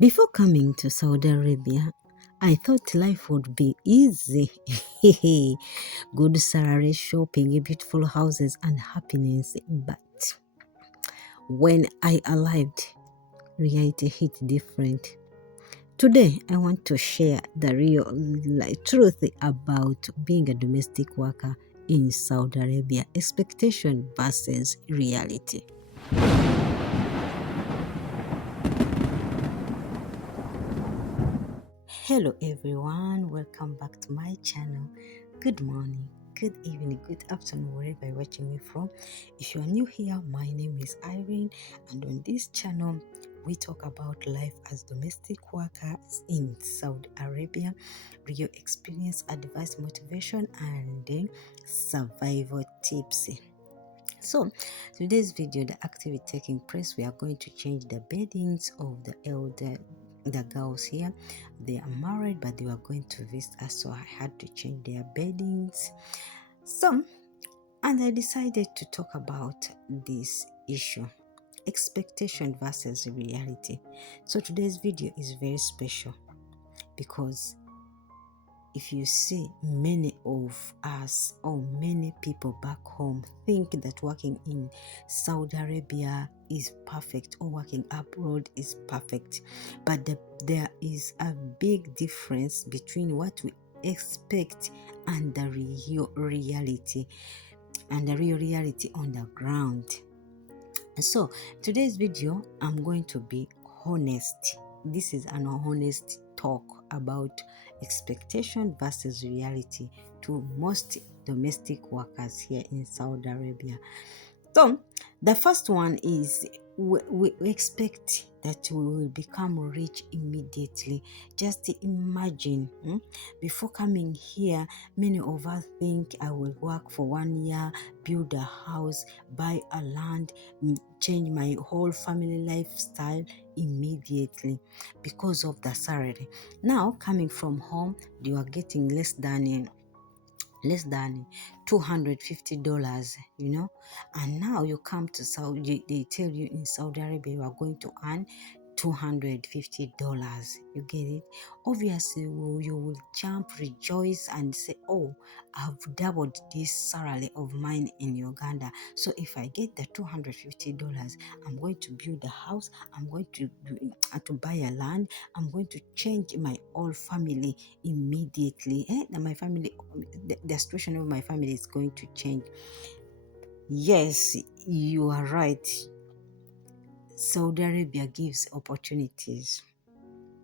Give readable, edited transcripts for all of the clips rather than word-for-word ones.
Before coming to Saudi Arabia, I thought life would be easy. Good salary, shopping, beautiful houses, and happiness. But when I arrived, reality hit different. Today, I want to share the real truth about being a domestic worker in Saudi Arabia, expectation versus reality. Hello everyone, welcome back to my channel. Good morning, good evening, good afternoon, wherever you're watching me from. If you are new here, my name is Irene, and on this channel we talk about life as domestic workers in Saudi Arabia, real experience, advice, motivation, and then survival tips. So today's video, the activity taking place, we are going to change the beddings of the girls here. They are married, but they were going to visit us, so I had to change their beddings. So, and I decided to talk about this issue, expectation versus reality. So today's video is very special because if you see, many of us or many people back home think that working in Saudi Arabia is perfect or working abroad is perfect, but there is a big difference between what we expect and the real reality, and the real reality on the ground. So today's video, I'm going to be honest. This is an honest talk about expectation versus reality to most domestic workers here in Saudi Arabia. So the first one is we expect that we will become rich immediately. Just imagine, before coming here, many of us think I will work for 1 year, build a house, buy a land, change my whole family lifestyle immediately because of the salary. Now coming from home, you are getting less than $250, and now you come to Saudi, they tell you in Saudi Arabia you are going to earn $250. You get it? Obviously, you will jump, rejoice, and say, "Oh, I've doubled this salary of mine in Uganda. So if I get the $250, I'm going to build a house. I'm going to buy a land. I'm going to change my whole family immediately. My family, the situation of my family is going to change." Yes, you are right. Saudi Arabia gives opportunities.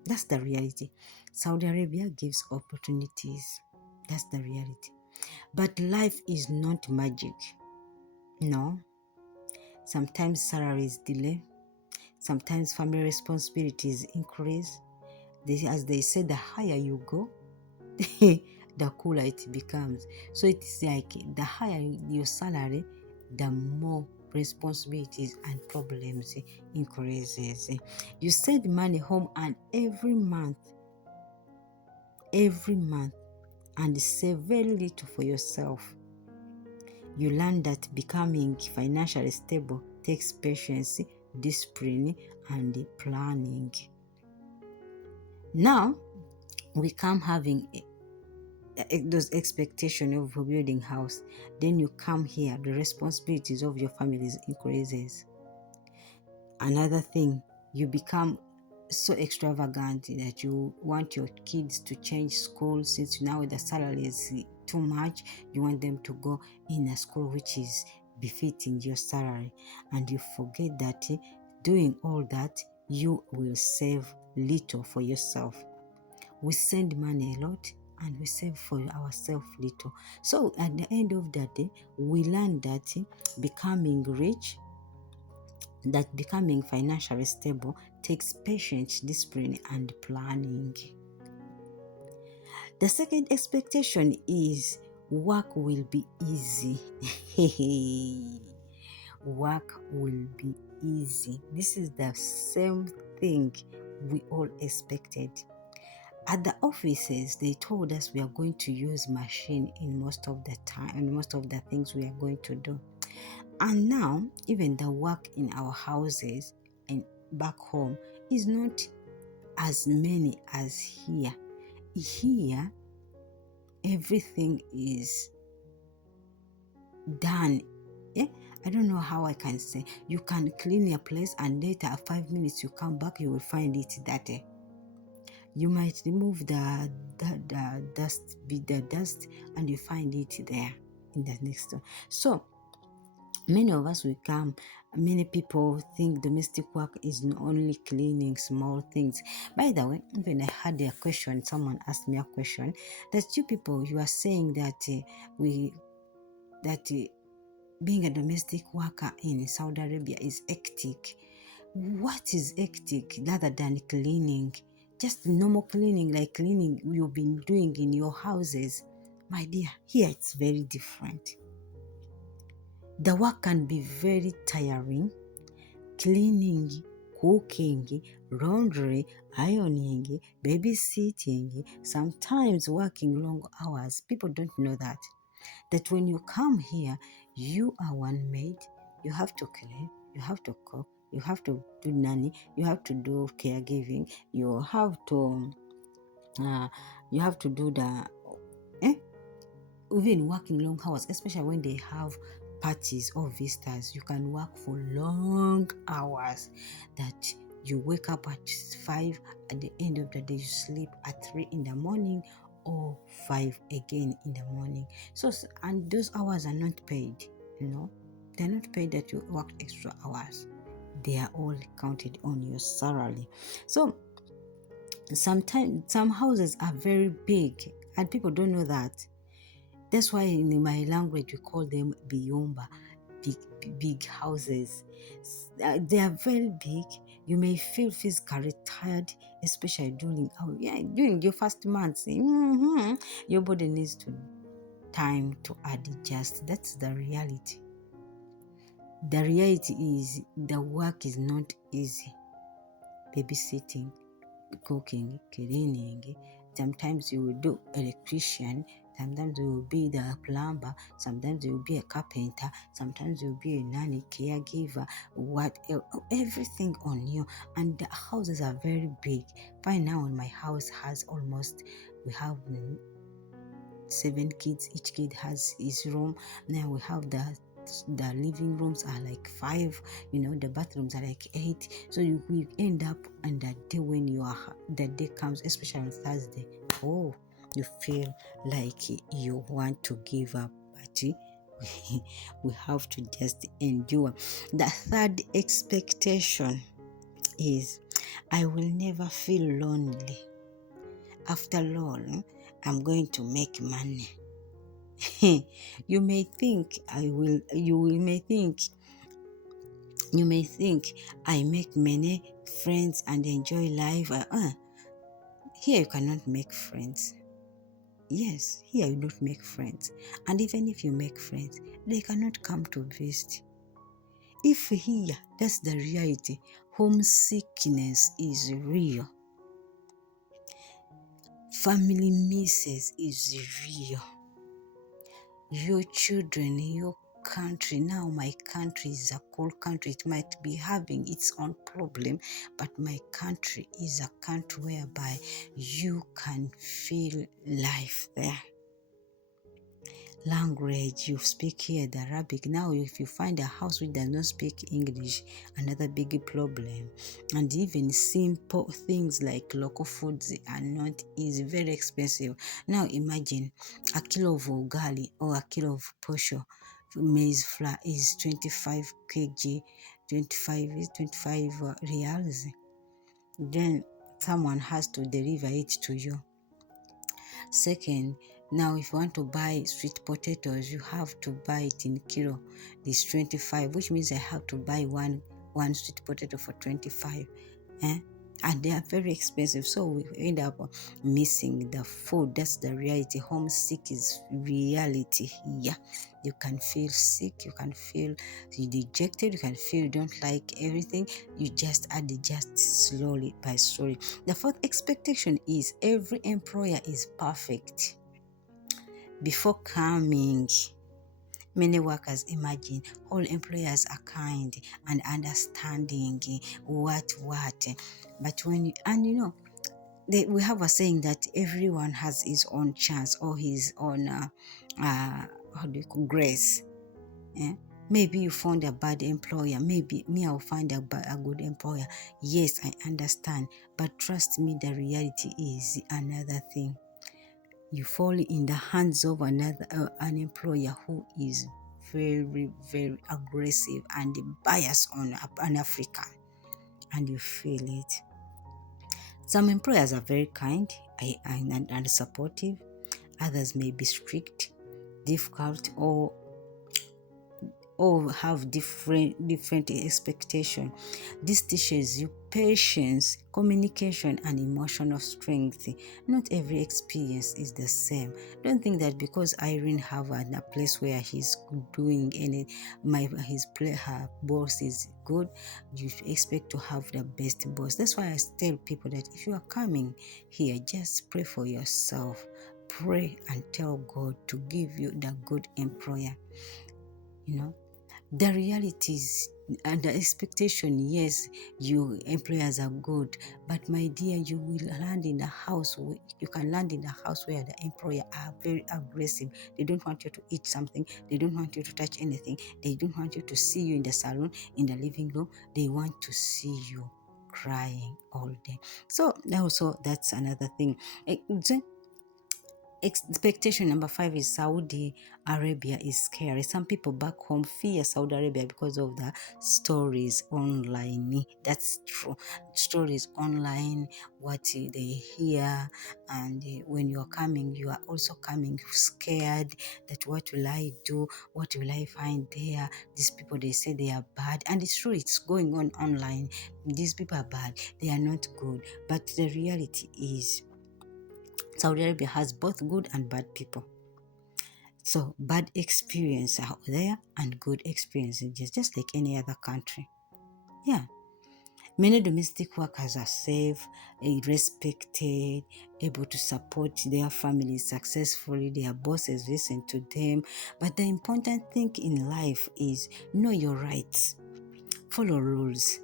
That's the reality. Saudi Arabia gives opportunities. That's the reality. But life is not magic. No. Sometimes salaries delay. Sometimes family responsibilities increase. As they say, the higher you go, the cooler it becomes. So it's like the higher your salary, the more responsibilities and problems increases. You send money home and every month, and save very little for yourself. You learn that becoming financially stable takes patience, discipline, and planning. Now we come having those expectations of building house. Then you come here, the responsibilities of your families increases. Another thing, you become so extravagant that you want your kids to change schools. Since now the salary is too much, you want them to go in a school which is befitting your salary, and you forget that doing all that you will save little for yourself. We send money a lot and we save for ourselves little. So at the end of the day, we learn that becoming rich, that becoming financially stable takes patience, discipline, and planning. The second expectation is work will be easy. Work will be easy. This is the same thing we all expected. At the offices, they told us we are going to use machine in most of the time and most of the things we are going to do. And now, even the work in our houses and back home is not as many as here. Here, everything is done. Eh? I don't know how I can say. You can clean your place and later, 5 minutes, you come back, you will find it dirty. You might remove the dust, and you find it there in the next one. So many of us will come. Many people think domestic work is only cleaning small things. By the way, when I had a question, someone asked me a question that you people, you are saying that being a domestic worker in Saudi Arabia is hectic. What is hectic rather than cleaning? Just normal cleaning, like cleaning you've been doing in your houses. My dear, here it's very different. The work can be very tiring. Cleaning, cooking, laundry, ironing, babysitting, sometimes working long hours. People don't know that when you come here, you are one maid. You have to clean, you have to cook, you have to do nanny, you have to do caregiving, you have to do the even working long hours, especially when they have parties or visitors. You can work for long hours that you wake up at 5, at the end of the day you sleep at 3 in the morning or 5 again in the morning. So, and those hours are not paid, they're not paid that you work extra hours. They are all counted on your salary. So sometimes some houses are very big and people don't know that. That's why in my language we call them biyumba, big houses. They are very big. You may feel physically tired, especially during your first months. Your body needs time to adjust. That's the reality. The reality is the work is not easy. Babysitting, cooking, cleaning. Sometimes you will do electrician, sometimes you will be the plumber, sometimes you will be a carpenter, sometimes you will be a nanny, caregiver, everything on you. And the houses are very big. By now, my house has we have 7 kids. Each kid has his room. Now we have the living rooms are like 5, the bathrooms are like 8. So you will end up on that day when the day comes, especially on Thursday. Oh, you feel like you want to give up, but we have to just endure. The third expectation is, I will never feel lonely. After all, I'm going to make money. You may think I make many friends and enjoy life. Here you cannot make friends. Yes, here you don't make friends. And even if you make friends, they cannot come to visit. If here, that's the reality. Homesickness is real. Family misses is real. Your children, your country. Now my country is a cool country. It might be having its own problem, but my country is a country whereby you can feel life there. Language, you speak here the Arabic. Now if you find a house which does not speak English, another big problem. And even simple things like local foods are not easy, very expensive. Now imagine a kilo of ugali or a kilo of posho maize flour is 25 kg, 25 reals. Then someone has to deliver it to you. Second, now if you want to buy sweet potatoes, you have to buy it in kilo. This 25, which means I have to buy one sweet potato for 25. And they are very expensive, so we end up missing the food. That's the reality. Homesick is reality here. You can feel sick, you can feel dejected, you can feel you don't like everything. You just adjust slowly by slowly. The fourth expectation is every employer is perfect. Before coming, many workers imagine all employers are kind and understanding, but we have a saying that everyone has his own chance or his own how do you call grace. Eh? Maybe you found a bad employer. Maybe me, I'll find a good employer. Yes, I understand. But trust me, the reality is another thing. You fall in the hands of an employer who is very, very aggressive and biased on an African, and you feel it. Some employers are very kind and supportive. Others may be strict, difficult, or have different expectation. This teaches you patience, communication, and emotional strength. Not every experience is the same. Don't think that because Irene have a place where he's doing her boss is good, you expect to have the best boss. That's why I tell people that if you are coming here, just pray for yourself. Pray and tell God to give you the good employer. The realities and the expectation, yes, you employers are good, but my dear, you will land in a house you can land in a house where the employer are very aggressive. They don't want you to eat something, they don't want you to touch anything, they don't want you to see you in the salon, in the living room. They want to see you crying all day. So also that's another thing. Expectation number 5 is Saudi Arabia is scary. Some people back home fear Saudi Arabia because of the stories online. That's true. Stories online, what they hear, and when you are coming, you are also coming scared that what will I do? What will I find there? These people, they say they are bad, and it's true. It's going on online. These people are bad. They are not good. But the reality is, Saudi Arabia has both good and bad people. So bad experience out there and good experiences, just like any other country. Yeah. Many domestic workers are safe, respected, able to support their families successfully. Their bosses listen to them. But the important thing in life is know your rights, follow rules,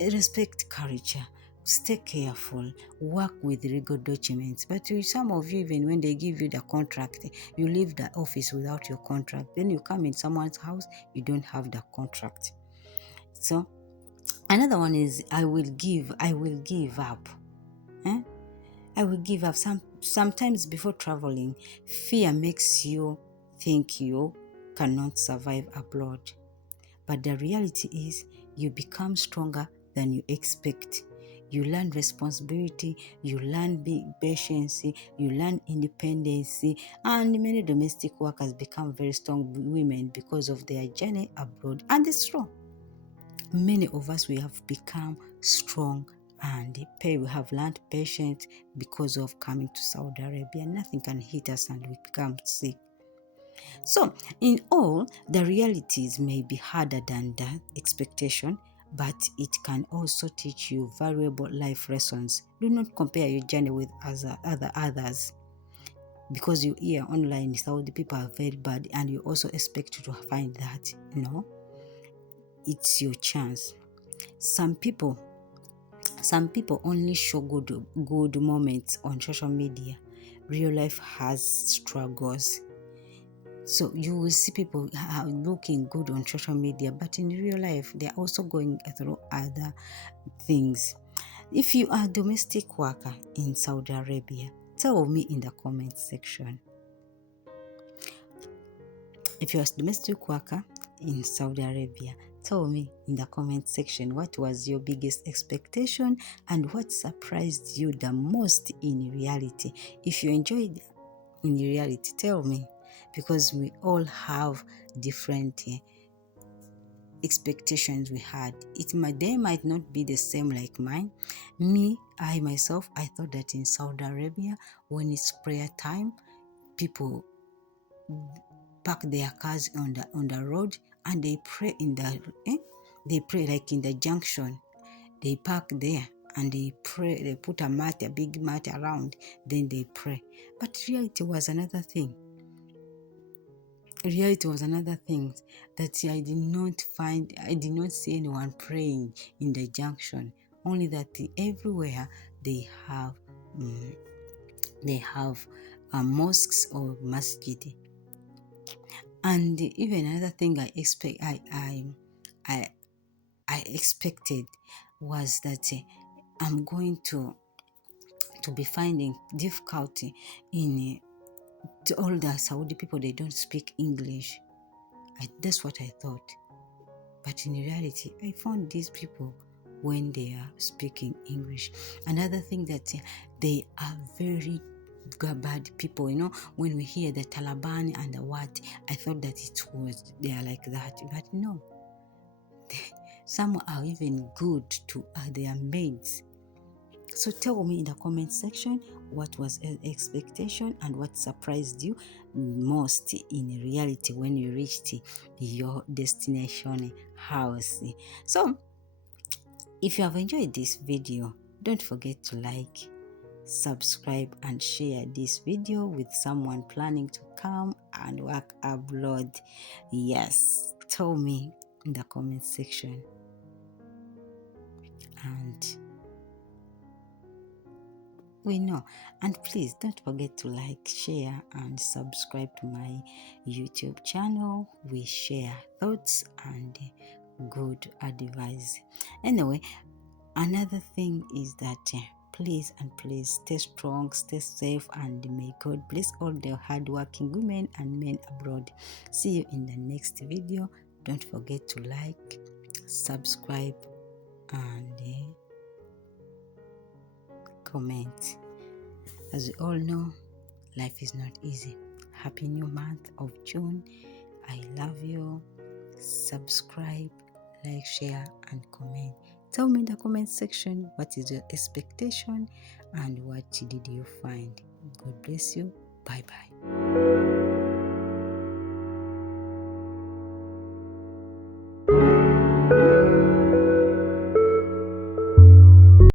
respect culture, stay careful, work with legal documents. But to some of you, even when they give you the contract, you leave the office without your contract. Then you come in someone's house, you don't have the contract. So another one is I will give up. I will give up. Sometimes before traveling, fear makes you think you cannot survive abroad. But the reality is you become stronger than you expect. You learn responsibility, you learn patience, you learn independence, and many domestic workers become very strong women because of their journey abroad. And it's true. Many of us, we have become strong and we have learned patience because of coming to Saudi Arabia. Nothing can hit us and we become sick. So, in all, the realities may be harder than the expectation, but it can also teach you valuable life lessons. Do not compare your journey with others. Because you hear online, Saudi people are very bad, and you also expect to find that. No, it's your chance. Some people only show good moments on social media. Real life has struggles. So you will see people looking good on social media, but in real life, they are also going through other things. If you are a domestic worker in Saudi Arabia, tell me in the comment section. If you are a domestic worker in Saudi Arabia, tell me in the comment section what was your biggest expectation and what surprised you the most in reality. If you enjoyed in reality, tell me, because we all have different expectations we had. They might not be the same like mine. I myself, I thought that in Saudi Arabia, when it's prayer time, people park their cars on the road and they pray they pray like in the junction. They park there and they pray. They put a big mat around, then they pray. But reality was another thing. That I did not see anyone praying in the junction. Only that everywhere they have they have mosques or masjid. And even another thing I expected was that I'm going to be finding difficulty in to all the Saudi people. They don't speak English. That's what I thought. But in reality, I found these people when they are speaking English. Another thing that they are very bad people. When we hear the Taliban and the what, I thought that they are like that. But no, some are even good to their maids. So tell me in the comment section what was your expectation and what surprised you most in reality when you reached your destination house. So if you have enjoyed this video, don't forget to like, subscribe and share this video with someone planning to come and work abroad. Yes, tell me in the comment section. And we know. And please don't forget to like, share and subscribe to my YouTube channel. We share thoughts and good advice. Anyway, another thing is that please stay strong, stay safe, and may God bless all the hardworking women and men abroad. See you in the next video. Don't forget to like, subscribe and comment. As we all know, life is not easy. Happy new month of June. I love you. Subscribe, like, share, and comment. Tell me in the comment section what is your expectation and what did you find. God bless you. Bye bye.